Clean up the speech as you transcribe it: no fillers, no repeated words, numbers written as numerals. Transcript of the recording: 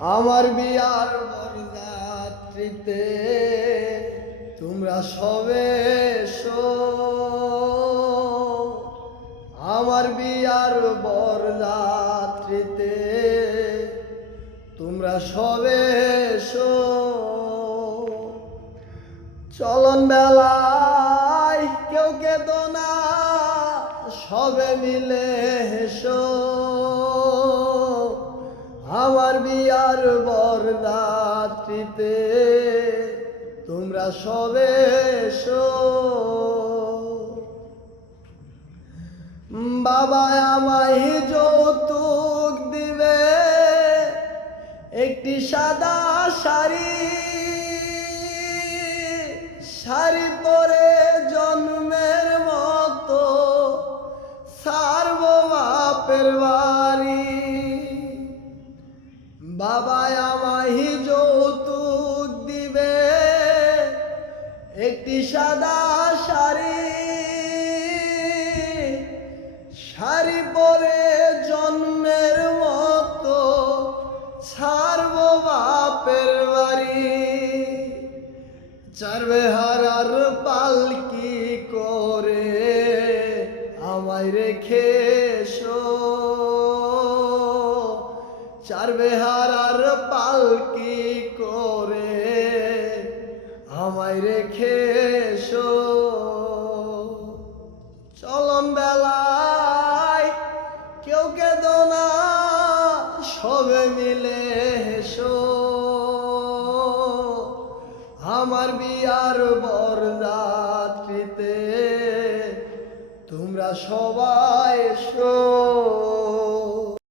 আমার বিয়ার বরযাত্রীতে তোমরা সবে এসো, আমার বিয়ার বরযাত্রীতে তোমরা সবে এসো। চলন বেলায় কেউ কেঁদো না, সবে মিলে হেসো, আমার বিয়ার বরযাত্রীতে তোমরা সবে এসো। বাবা আমায় যৌতুক দিবে একটি সাদা শাড়ি, শাড়ি পরে জন্মের মতো ছাড়বো বাপের বাড়ি। বাবা আমায় যৌতুক দিবে একটি সাদা শাড়ি, শাড়ি পরে জন্মের মতো ছাড়বো বাপের বাড়ি। চারবে হারার পালকি করে আমায় রেখে এসো, চারবে হারার পালকি করে আমায় রেখে এসো। চলন বেলায় কেউ কেঁদো না, সবে মিলে হেসো, আমার বিয়ার বরযাত্রীতে তোমরা সবাই এসো।